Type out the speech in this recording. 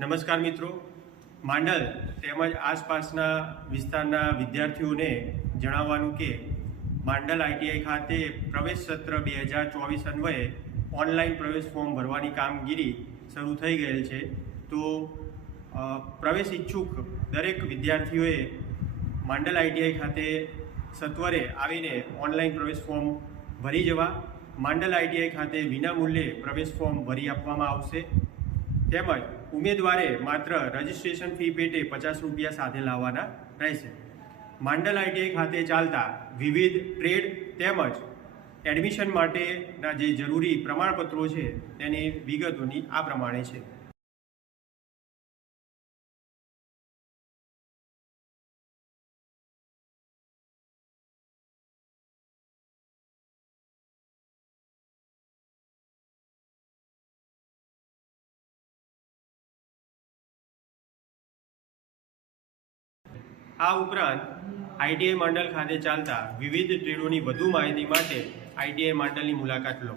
નમસ્કાર મિત્રો. માંડલ તેમજ આસપાસના વિસ્તારના વિદ્યાર્થીઓને જણાવવાનું કે માંડલ આઈટીઆઈ ખાતે પ્રવેશ સત્ર બે હજાર ચોવીસ અન્વયે ઓનલાઈન પ્રવેશ ફોર્મ ભરવાની કામગીરી શરૂ થઈ ગયેલ છે. તો પ્રવેશ ઈચ્છુક દરેક વિદ્યાર્થીઓએ માંડલ આઈટીઆઈ ખાતે સત્વરે આવીને ઓનલાઈન પ્રવેશ ફોર્મ ભરી જવા. માંડલ આઈટીઆઈ ખાતે વિનામૂલ્યે પ્રવેશ ફોર્મ ભરી આપવામાં આવશે. તેમજ ઉમેદવારે માત્ર રજિસ્ટ્રેશન ફી પેટે પચાસ રૂપિયા સાથે લાવવાના રહેશે. માંડલ આઈટીઆઈ ખાતે ચાલતા વિવિધ ટ્રેડ તેમજ એડમિશન માટેના જે જરૂરી પ્રમાણપત્રો છે તેની વિગતોની આ પ્રમાણે છે. આ ઉપરાંત આઈટીઆઈ માંડલ ખાતે ચાલતા વિવિધ ટ્રેડોની વધુ માહિતી માટે આઈટીઆઈ માંડલની મુલાકાત લો.